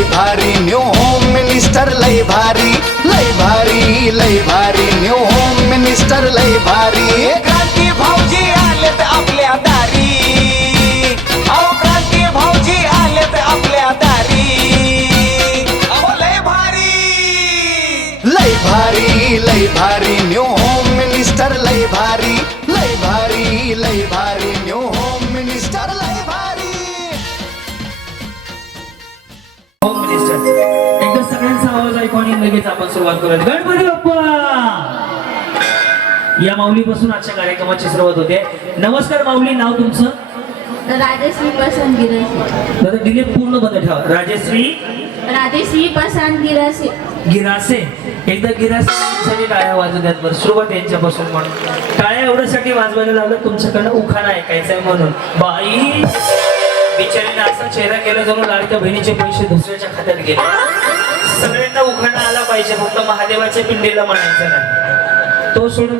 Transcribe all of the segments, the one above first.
लय भारी new home minister लय भारी लय भारी लय भारी न्यू होम मिनिस्टर लय भारी क्रांती भाऊजी आलेत आपल्या दारी अहो क्रांती भाऊजी आलेत आपल्या दारी अहो लय भारी लय भारी न्यू होम मिनिस्टर लय भारी लय भारी लय भारी न्यू होम मिनिस्टर लय भारी होम मिनिस्टर एकदा सगळ्यांचा आवाज ऐकू आणि लगेच आपण सुरुवात करूया. गणपती बाप्पा. या माऊलीपासून आजच्या कार्यक्रमाची सुरुवात होते. नमस्कार माऊली, नाव तुमचं? राजश्री प्रशांत गिरासे. दादा डिले पूर्ण बंद ठेवा. राजश्री प्रशांत गिरासे. गिरासे. एकदा गिरासे टाळ्या वाजवण्यात बरं. सुरुवात यांच्यापासून म्हणून टाळ्या एवढ्यासाठी वाजवायला लागलं तुमच्याकडनं उखाणा ऐकायचा आहे म्हणून. बाई बिचारीने असा चेहरा केला जणू लाडक्या बहिणीचे पैसे दुसऱ्याच्या खात्यात गेले. सगळ्यांना उखाणा आला पाहिजे, फक्त महादेवाच्या पिंडीला म्हणायचं नाही. तो सोडून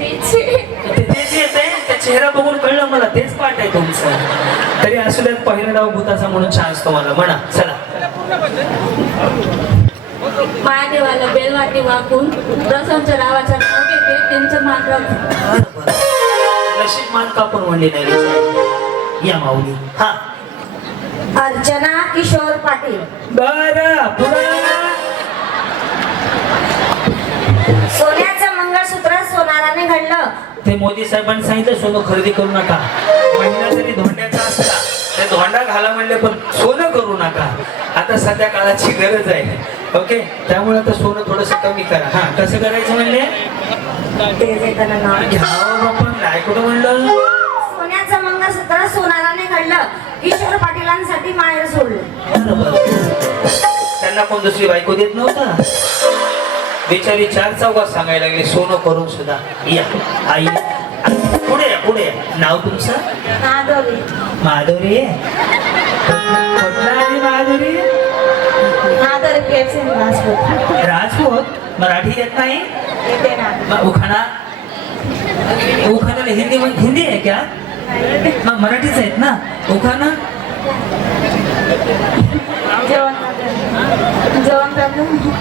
तेच येत आहे. त्या चेहरा बघून कळलं मला, तेच पाठ आहे तुमचं. तरी असू द्यात, पहिला डाव भूताचा म्हणून चान्स तुम्हाला. म्हणा चला. महादेवाला बेलवाटी वाकून प्रसंगच्या रावाचं नाव घेते, त्यांचं मान राखून. नशीब मान कापून म्हणली नाही. या माऊली. हा. अर्चना किशोर पाटील. बरं पुढे. सोन्याचं मंगळसूत्र सोनाराने घडलं. ते मोदी साहेबांनी सांगितलं सोनं खरेदी करू नका. महिना जरी धोंड्याचा असला ते धोंडा घाला म्हणले, पण सोनं करू नका. आता सध्या काळाची गरज आहे. ओके, त्यामुळे आता सोनं थोडस कमी करा. हा, कसं करायचं म्हणले? घ्यावं बापा, नाही कुठं म्हणलं. सोन्याचं मंगळसूत्र सोनाराने घडलं, किशोर पाटीलांसाठी माहेर सोडलं. त्यांना कोण दुसरी बायको देत नव्हता. बिचारी चार चौघात सांगायला लागले सोनं करून सुद्धा. या आई पुढे या, पुढे या. नाव तुमचं? माधवी. माधुरी. कुठला आली माधुरी? माधवी केपसिंग राजपूत. राजपूत. मराठी येत नाही? येते ना. उखाणा. उखाणाला हिंदी आहे क्या? मग मराठीच आहेत ना उखाणा?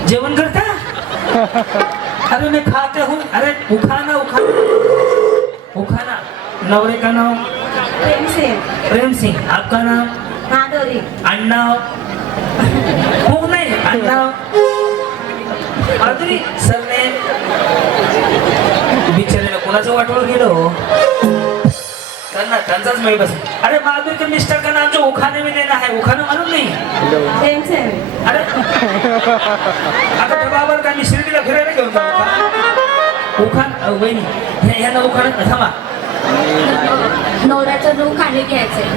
जेवण करता? अरे मैं खाते हूँ. अरे उखाना उखाना उखाना. नवरे का नाम? प्रेम सिंह. प्रेम सिंह. आपका नाम? माधुरी. अण्णा. हो नाही अण्णा. माधुरी. सरनेम? बिचारीला कोणाचं वाटोळ गेलं हो. त्यांचाच मी बस. अरे माधुरी के मिस्टर का नाम जो उखाने में लेना है, उखाना मालूम नहीं? प्रेम सिंह. अरे आता डबावर का मी शिर्डीला फिरायला घेऊन जाऊ का? उखाण वहिनी ह्याला उखाण थांबा. नवऱ्याचं रूम खाली घ्यायचंय.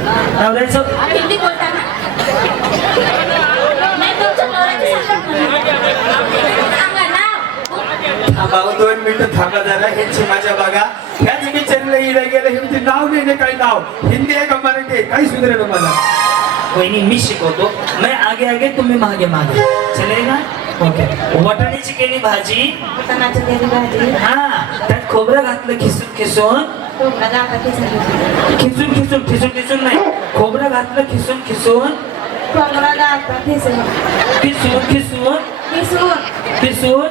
नवऱ्याचं हिंदी बोलता ना? नाही, तुमचं नवऱ्याचं सांगा नाव. थांबा 2 मिनिटं थांबा जरा. ह्यांची माझ्या बघा. ह्याच बिचारीला इला गेलं. हे नाव नाही काही नाव हिंदी आहे का मराठी आहे काही सुधरेल मला. वहिनी मी शिकवतो. मैं आगे आगे तुम्ही मागे मागे. चलेगा? ओके. वाटाण्याची केली भाजी. तणाची केली भाजी. हा, त्यात खोबरं घातलं खिसून खिसून. खिसून खिसून खिसून खिसून नाही, खोबरं घातलं खिसून खिसून. खिसून खिसून खिसून.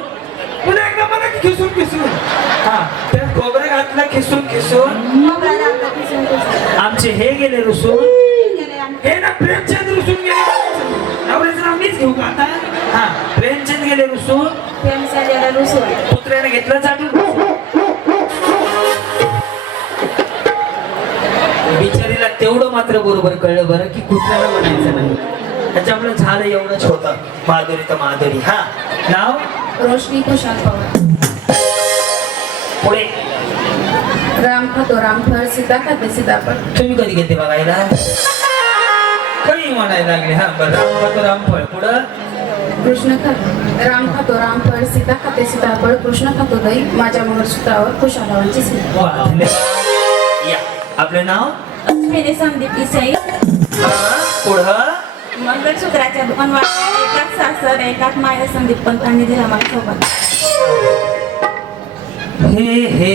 पुन्हा एकदा मला खिसून खिसून. हा, त्यात खोबरं घातलं खिसून खिसून. आमचे हे गेले रुसून. हे ना प्रेमचंद रुसून गेले. नवऱ्याचं नाव मीच घेऊ का आता? हा, प्रेमचंद गेले रुसून. पुत्र्याने घेतलं चाटून. बिचारीला तेवढं मात्र बरोबर कळलं बरं की कुत्र्याला म्हणायचं नाही. त्याच्यामुळे झालं एवढंच होतं. माधुरी तर माधुरी. हा, नाव? रोशनी खुशाल पवार. पुढे. राम खातो रामफळ, सीता खाते सीताफळ. तुम्ही कधी घेते बघायला? काही म्हणायला लागले. हा बरं. राम खातो रामफळ. पुढं. कृष्ण खातो राम खातो रामफळ, सीता खाते सीताफळ. कृष्ण खातो दही माझ्या मंगळसूत्रावर खुशालावांची सीता. वा, धन्यवाद. या, आपलं नाव? मेरे संदीप देसाई. पुढं. मंगळसूत्राच्या 2 वाट्या, एकाच सासर एकाच माया संदीप पंतांनी दिला मला सोबत. हे हे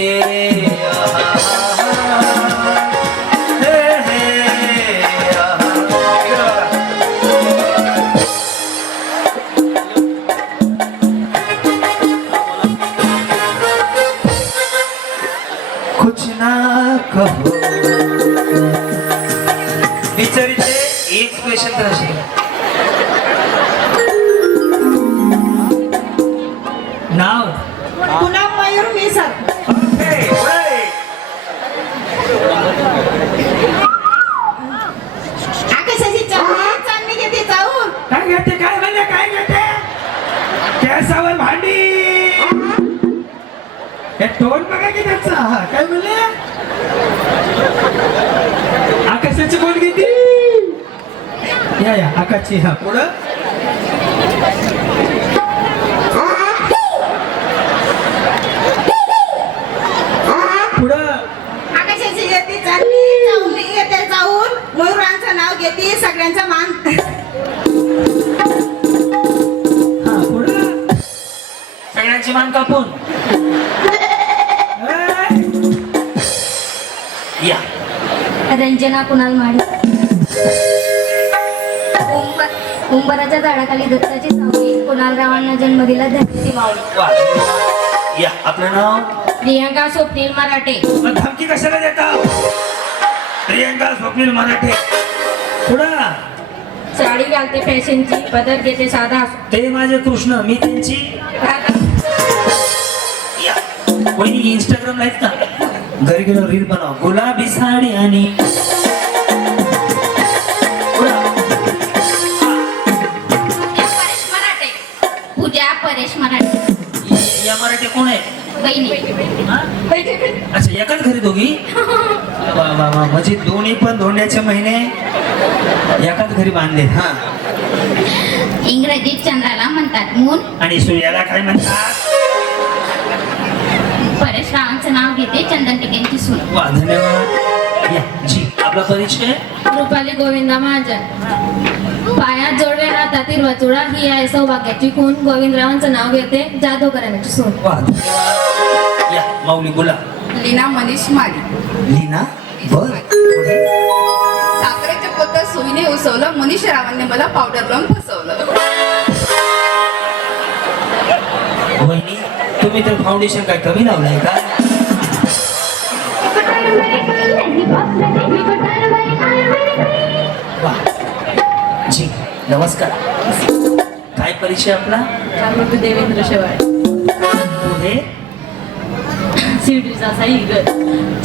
कॅल्क्युलेशन करा शिका. नाव पुन्हा मयूर मिसळ. आकाशाची चांदणी घेते जाऊन. काय घेते काय म्हणले काय घेते केसावर भांडी हे टोन बघा की त्याचा हा, काय म्हणले आकाशाची बोल घेते या आकाशची हा पुढं पुढं आकाशाची घेते चांदणी घेते जाऊन. मयूरांचं नाव घेते सगळ्यांचा मान. हा पुढं सगळ्यांची मान कापून या. रंजना कुणाल माडी. उंबराच्या झाडाखाली दत्ताची सावली. कुणालरावांना जन्म दिला धरती माऊली. वा. या आपलं नाव प्रियंका स्वप्नील मराठे. मग धमकी कशाला देता प्रियंका स्वप्नील मराठे. पुढं साडी घालते फॅशनची. पदर घेते साधा. ते माझे कृष्ण मी त्यांची या. वहिनी इंस्टाग्राम आहेत का घरी गेलो रील बनव गुलाबी साडी आणि परेश मराठे. पूजा परेश मराठे. या मराठी कोण आहे बहिणी. हा? अच्छा एकाच घरी दोघी वा वा वा म्हणजे दोन्ही पण धोंड्याचे महिने एकाच घरी बांधले हा. इंग्रजीत चंद्राला म्हणतात मून. आणि सूर्याला काय म्हणतात परेशरावांचं नाव घेते चंदन टिकेंची सून. वा धन्यवाद. या जी आपला परिचय रुपाली गोविंदा महाजन. पायात जोडवे हातातील वचुडा ही आहे सौभाग्याची खून. गोविंदरावांचं नाव घेते जाधव घराण्याची सून. वा धन्यवाद. या माऊली बोला. लीना मनीष माडी. लीना बर पुढे. साखरेचे पोत सुईने उसवलं. मनीष रावांनी मला पावडर लावून फसवलं. वहिनी तुम्ही तर फाउंडेशन काय कमी लावलंय का वा जी नमस्कार. काय परिचय आपला देवेंद्र शेवाळे. पुढे शिर्डीचा साई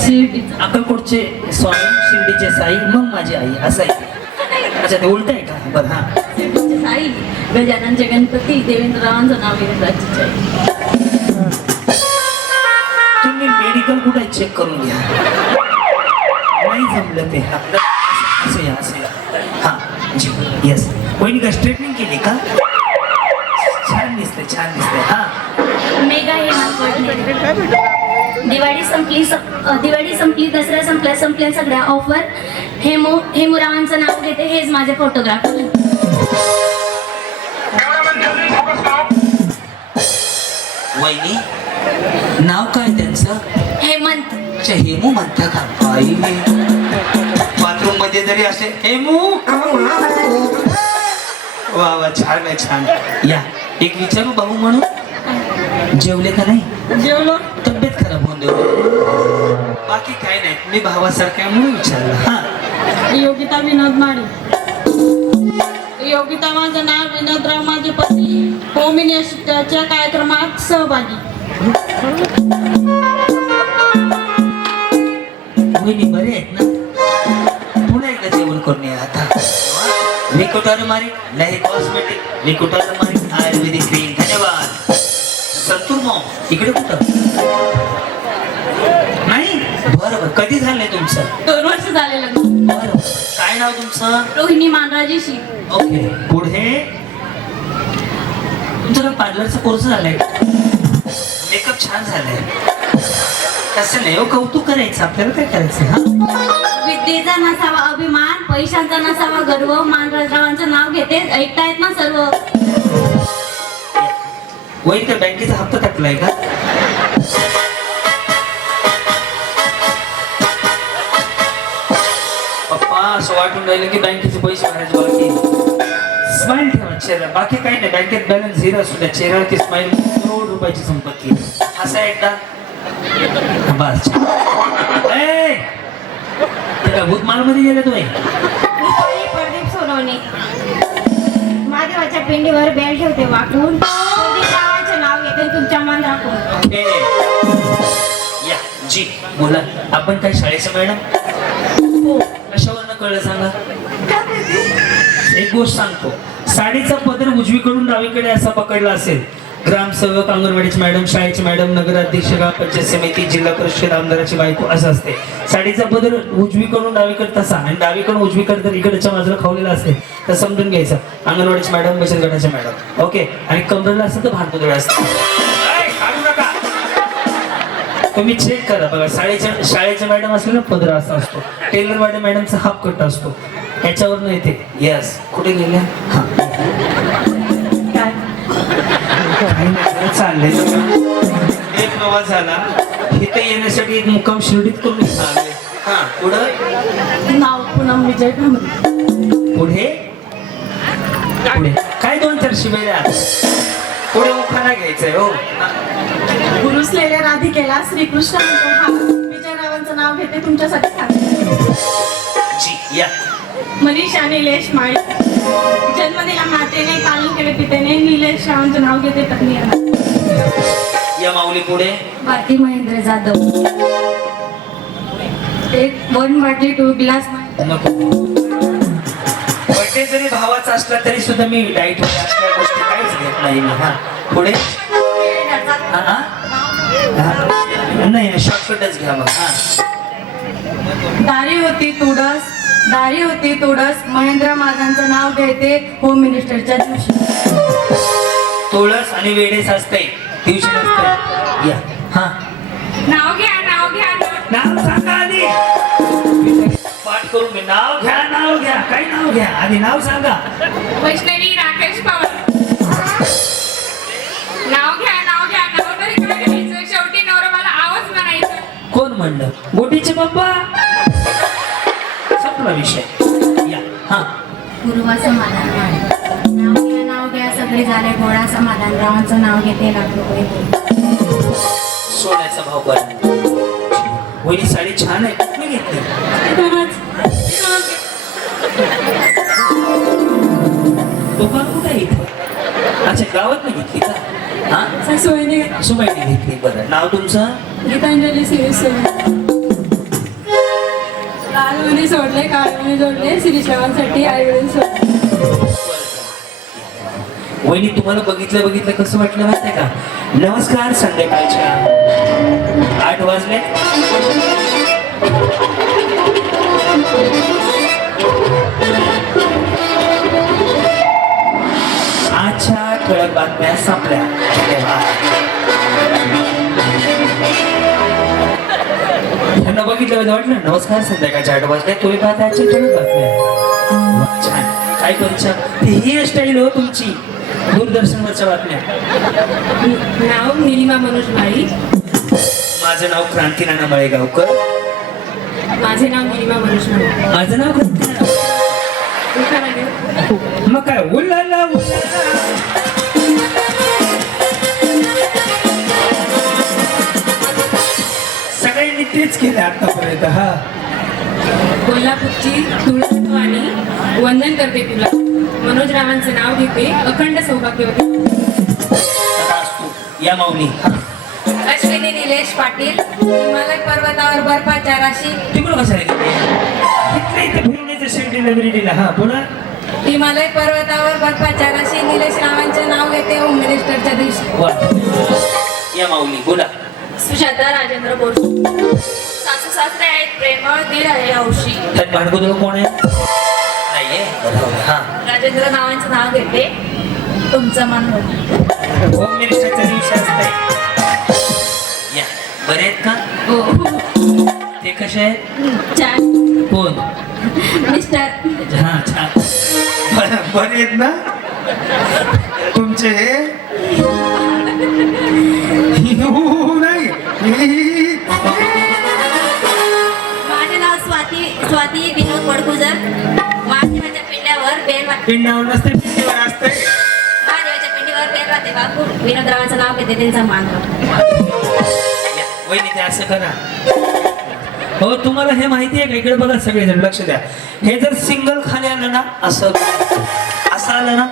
शिर्डीचा अक्कलकोटचे स्वामी शिर्डीचे साई मग माझी आई असं आहे. अच्छा ते उलट आहे का बरं हा. शिर्डीचे साई गजाननचे गणपती. देवेंद्ररावांचं नाव घेते तुम्ही मेडिकल कुठे चेक करून घ्या नाही जमलं ते आपलं असं या असं या हा जी येस. वहिनी का स्ट्रेटनिंग केली का छान दिसते हा. मेगा हेमंत. दिवाळी संपली दसरा संपल्या सगळ्या ऑफर. हेमुरावांचं नाव घेते हेच माझे फोटोग्राफर. वहिनी नाव काय त्यांचं हेमंत. अच्छा हेमू म्हणता का बाई बाथरूम मध्ये जरी असे हेमू वा वा छान आहे छान. या एक विचारू भाऊ म्हणून जेवले का नाही जेवलो. तब्येत खराब होऊन देऊ बाकी काय नाही मी भावासारखं आहे म्हणून विचारलं हा. योगिता विनोद माडी. योगिता माझं नाव. विनोदराव माझे पती. होमिनिस्टच्या कार्यक्रमात सहभागी. वहिनी बरे आहेत ना पुन्हा एकदा जेवण करून या आता. विकुटार मारी नाही कॉस्मेटिक विकुटार मारी आयुर्वेदिक क्रीम. धन्यवाद. संतूर मॉम इकडे कुठं नाही बरं कधी झालंय तुमचं 2 वर्ष झाले लग्न. बरं काय नाव तुमचं रोहिणी मानराजेशी. ओके पुढे तुमचा पार्लरचा कोर्स झालाय मेकअप छान झालाय कसं नाही हो कौतुक करायचं आपल्याला काय करायचं हा. विद्येचा नसावा अभिमान. पैशांचा नसावा गर्व. मानराजरावांचं नाव घेते ऐकतायत ना सर्व. वही त्या बँकेचा हप्ता टाकलाय का पप्पा असं वाटून राहिलं की बँकेचे पैसे भरायचे बाकी. स्माइल ठेवा चेहरा बाकी काही नाही. बँकेत बॅलन्स 0 असू द्या चेहऱ्यावरती स्माइल. करोड रुपयाची संपत्ती असा एकदा बस. ए, ते काय भूतमाल मध्ये गेले तुम्ही प्रदीप सोनवणे. महादेवाच्या पिंडीवर बेल ठेवते वाकून. गावाचे नाव घेते तुमच्या मन राखून. ए, या जी बोला. आपण काय शाळेचं मॅडम? हो. कशावरनं कळलं सांगा. एक गोष्ट सांगतो. साडीचा पदर उजवीकडून डावीकडे असा पकडला असेल, ग्रामसेवक, अंगणवाडीची मॅडम, शाळेची मॅडम, नगराध्यक्ष, गाव पंचायत समिती, जिल्हा परिषद आमदाराची बायको असं असते. साडीचा पदर उजवीकडून डावीकडे तसा आणि डावीकडून उजवीकडे तर इकडच्या बाजूला खावलेला असते तर समजून घ्यायचं अंगणवाडीची मॅडम, बचत गटाच्या मॅडम. ओके. आणि कमरेला असतं तर भांडपुतळे असतं. तुम्ही चेक करा बघा. शाळेच्या मॅडम असले ना पदर असा असतो. टेलर मॅडमचा हाफ कट असतो. ह्याच्यावर येते. येस. कुठे गेल्या? हा चालले. एक प्रवास झाला. इथे येण्यासाठी एक मुक्काम शिर्डीत करून आले. हा पुढं नाव पूनम विजय भांबरे. पुढे पुढे काय 2-4 शिवाय पुढे उखाणा घ्यायचंय. हो. गुरुसलेल्या राधिकेला श्रीकृष्ण विजयरावांचं नाव घेते तुमच्यासाठी खाते. जी या. मनीषा निलेश माळी. जन्म दिला मातेने, पालन केले पितेने. निलेश रावांचं नाव घेते पत्नी. या माऊली पुढे. भारती महेंद्र जाधव. एक 1 बाटली 2 ग्लास. नको. बर्थडे जरी भावाचा असला तरी सुद्धा मी डाईट वर असल्या गोष्टी काहीच घेत नाही. हा पुढे. नाही शॉर्टकटच घ्या मग. दारी होती तुडस महेंद्र माझांचं नाव घेते होम मिनिस्टरच्या दिवशी. तुळस आणि वेडेस असते दिवशी नसते. या. हा नाव घ्या नाव सांगा आधी. पाठ करून घे. नाव घ्या. काय नाव घ्या आधी. नाव सांगा. वैष्णवी राकेश पवार. नाव घ्या नाव तरी काय घ्यायचं. शेवटी नवरा आवाज म्हणायचं. कोण म्हणलं? गोटीचे बाप्पा. संपला विषय. या. हा गुरुवा समाधान. नाव घ्या सगळे झाले गोळा. समाधान रावांचं नाव घेते ₹1,00,000. सोन्याचा भाव बरं. वहिनी साडी छान आहे. कुठे घेतली? दुकान कुठे आहे इथे? अच्छा गावात नाही घेतली का? हा सुमाईने घेतली. बरं. नाव तुमचं? गीतांजली सिरीज लाल मुली सोडले, काळे मुली जोडले. श्रीश्रावांसाठी आई वडील सोडले. वहिनी तुम्हाला बघितलं कसं वाटलं माहितीये का? नमस्कार. संध्याकाळच्या 8 वाजले. आजच्या ठळक बातम्या संपल्या. त्यांना बघितलं वाटलं नमस्कार संध्याकाळच्या 8 वाजले. तुम्ही पाहता आजच्या ठळक बातम्या. छान. काय परीक्षा ही स्टाईल हो तुमची दूरदर्शनवरच्या बातम्या. नाव निलिमा मनोज माळी. माझं नाव क्रांती नाना मळेगावकर. माझे नाव निलिमा मनोज माळी. माझं नाव क्रांती नाना. मग काय उल्लाला सगळ्यांनी तेच केलं आतापर्यंत. हा कोल्हापूरची तुळसवाणी वंदन करते तुला. मनोज रावांचं नाव घेते. अखंड सौभाग्यवती. या माऊली. अश्विनी निलेश पाटील. हिमालय पर्वतावर बर्फाच्या राशी. तिकडं कशाला गेले? इथे फिरण्याचं सेलिब्रिटीला. हा पुन्हा. हिमालय पर्वतावर बर्फाच्या राशी. निलेश रावांचे नाव घेते होम मिनिस्टरच्या दिवशी. वा. या माऊली बोला. सुजाता राजेंद्र बोरसे. सासू सासरे आहेत प्रेमळ. दीर आहे हौशी. त्यात भांडकुदळ कोण आहे? नाहीये. हा राजेंद्र रावांचं नाव घेते तुमचं मन होतं. होम मिनिस्टरच्या दिवशी असते. या बरे आहेत का? हो. ते कसे आहेत? छान. कोण? मिस्टर. हा छान. बरे आहेत ना तुमचे? माझे नाव स्वाती विनोद वडगुजर. महादेवाच्या पिंडावर नसते पिंडीवर असते. महादेवाच्या पिंडीवर बेल राहते बापू. विनोदरावांचं नाव घेते त्यांचा मान. वहिनी ते असं करा. हो तुम्हाला हे माहिती आहे का? इकडे बघा सगळेजण लक्ष द्या. हे जर सिंगल खाली आलं ना असं असं आलं ना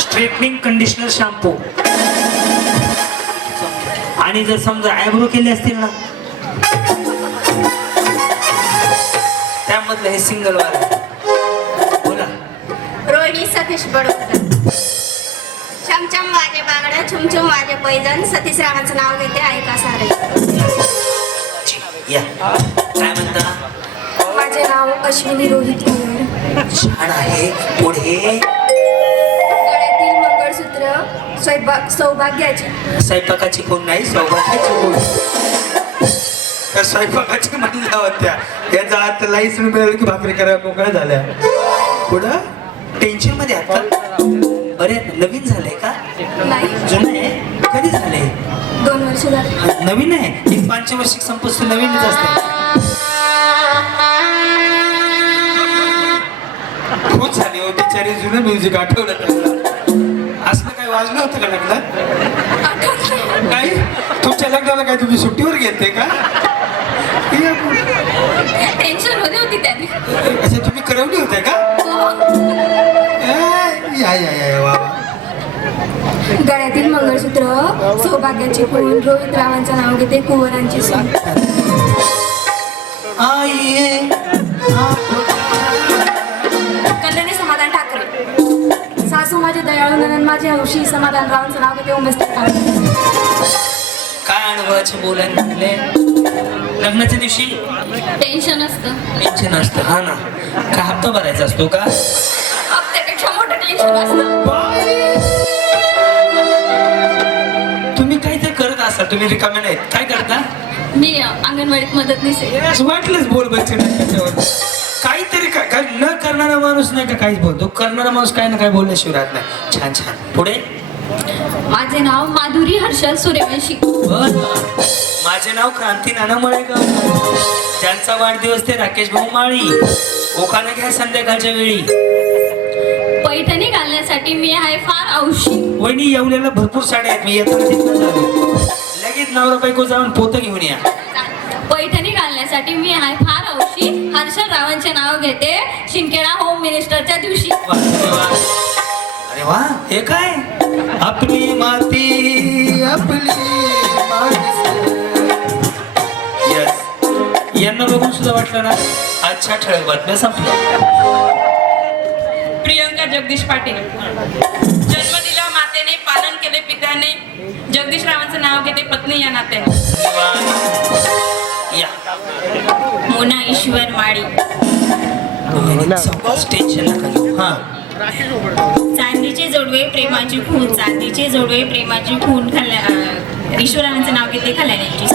स्ट्रेटनिंग कंडिशनर शॅम्पू आणि जर समजा आयब्रो केले असतील ना त्यामधलं हे सिंगल वाला. बोला. रोहिणी सतीश बडोदकर. चमचम वाजे बांगड्या छुमछुम वाजे पैजण सतीश रावांचं नाव घेते ऐका सारे. या काय म्हणता? माझे नाव अश्विनी रोहित कुंवर. छान आहे. पुढे गळ्यातील मंगळसूत्र सौभाग्याची. स्वयंपाकाची कोण नाही सौभाग्याची कोण. त्या स्वयंपाकाची म्हणल्या होत्या याचा हात लाईसून मिळालं की भाकरी करायला मोकळ्या झाल्या. पुढं टेन्शन मध्ये आहात का? अरे नवीन झालंय का? नाही, जुनं आहे? कधी झालंय? 2 वर्ष झाली. नवीन आहे. एक पंचवार्षिक संपत्ती नवीनच असते. खूप झाली हो बिचारी. जुनं म्युझिक आठवलं त्यांना. असलं काही वाजलं होतं का लग्नात? काही तुमच्या लग्नाला काय तुम्ही सुट्टीवर गेलते का? टेन्शन मध्ये होती त्याने. अच्छा तुम्ही करवली होते का? या या या वा वा. गळ्यातील मंगळसूत्र सौभाग्याची खून. रोहित रावांचं नाव घेते कुंवरांची सून. कल्याणी समाधान ठाकरे. सासू माझे दयाळू नंदन माझे हौशी. समाधान रावांचं नाव घेते उमेश ठाकरे. काय अनुभवाचे बोलायला लागले? लग्नाच्या दिवशी टेन्शन असतं. टेन्शन असतं. हा ना. का हप्ता भरायचा असतो का? हप्त्यापेक्षा मोठं टेन्शन असतं. तुम्ही काहीतरी करत असाल. तुम्ही रिकामे नाहीत. काय करता? मी अंगणवाडीत मदतनीस आहे. वाटलंच बोल बच्चे त्याच्यावर. काहीतरी काय न करणारा माणूस नाही का काहीच बोलतो. करणारा माणूस काय ना काय बोलल्याशिवाय राहत नाही. छान छान. पुढे. माझे नाव माधुरी हर्षल सूर्यवंशी. माझे नाव क्रांती नाना मळेकर. त्यांचा वाढदिवस ते राकेश भाऊ माळी. ओखाने घ्या संध्याकाळच्या वेळी. पैठणी घालण्यासाठी मी आहे फार औषधी. वहिनी येवल्याला भरपूर साड्या आहेत. मी येताना तिथनं झालो. लगेच नवरा बायको जाऊन पोतं घेऊन या. पैठणी घालण्यासाठी मी आहे फार औषधी. हर्षल रावांचे नाव घेते शिंदखेडा होम मिनिस्टरच्या दिवशी. वा, अरे वा. हे काय? आपली माती आपली यस. यांना बघून सुद्धा वाटलं ना अच्छा ठळक बातम्या संपल्या. प्रियंका जगदीश पाटील. जन्म दिला मातेने, पालन केले पित्याने. जगदीश रावांचं नाव घेते पत्नी या नात्याने. या मोना ईश्वर माळी. टेन्शन नका घेऊ. हा. चांदीचे जोडवे प्रेमाची खून. चांदीचे जोडवे प्रेमाची खून. ईश्वरावांचं नाव घेते खल्याने.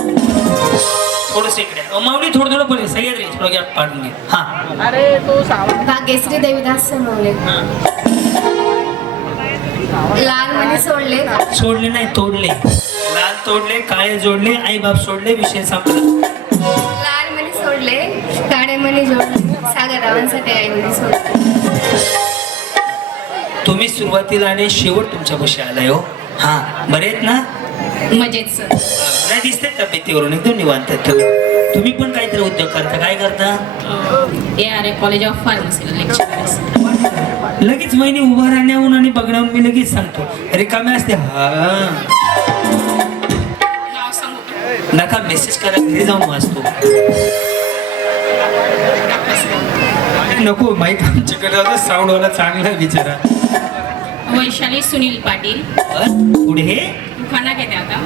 थोडंसं इकडे माऊली. थोडं थोडं बोले. सह्याद्री थोडं गॅप पाडून घे. हा. भाग्यश्री देवीदास सोनवणे. लाल मणी सोडले. सोडले नाही तोडले. लाल तोडले, काळे जोडले, आई बाप सोडले. विषय संपला. लाल मणी सोडले, काळे मणी जोडले. सागर रावांसाठी आई मणी सोडले. तुम्ही सुरुवातीला आणि शेवट तुमच्या पाशी आलाय हो. हा बरे आहेत ना? मजेत सर. नाही दिसते तब्येतीवरून एकदम निवांत आहेत तुम्ही. तुम्ही पण काहीतरी उद्योग करता. काय करता? ARA college of pharmacy lecture. लगेच महिने उभा राहण्याहून आणि बघण्याहून मी लगेच सांगतो. रिकामे असते. हा नाव सांगू. नका. मेसेज करा. घरी जाऊन वाचतो. नको माईक आमच्याकडे साऊंडवाला चांगला विचारा. वैशाली सुनील पाटील. पुढे. उखाणा घेते आता.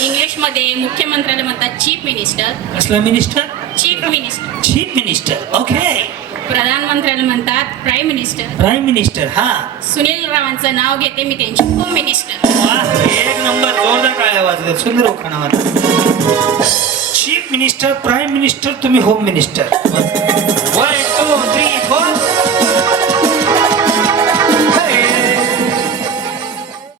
इंग्लिशमध्ये मुख्यमंत्र्याला म्हणतात चीफ मिनिस्टर. कसला minister? Chief minister. Chief minister. Okay. प्रधानमंत्र्याला म्हणतात प्राईम मिनिस्टर. Prime minister. हा. सुनील रावांचं नाव घेते मी त्यांची होम मिनिस्टर. एक नंबर. जोरदार टाळ्या वाजल्या. सुंदर उखाणा. चीफ मिनिस्टर, प्राईम मिनिस्टर, तुम्ही होम मिनिस्टर.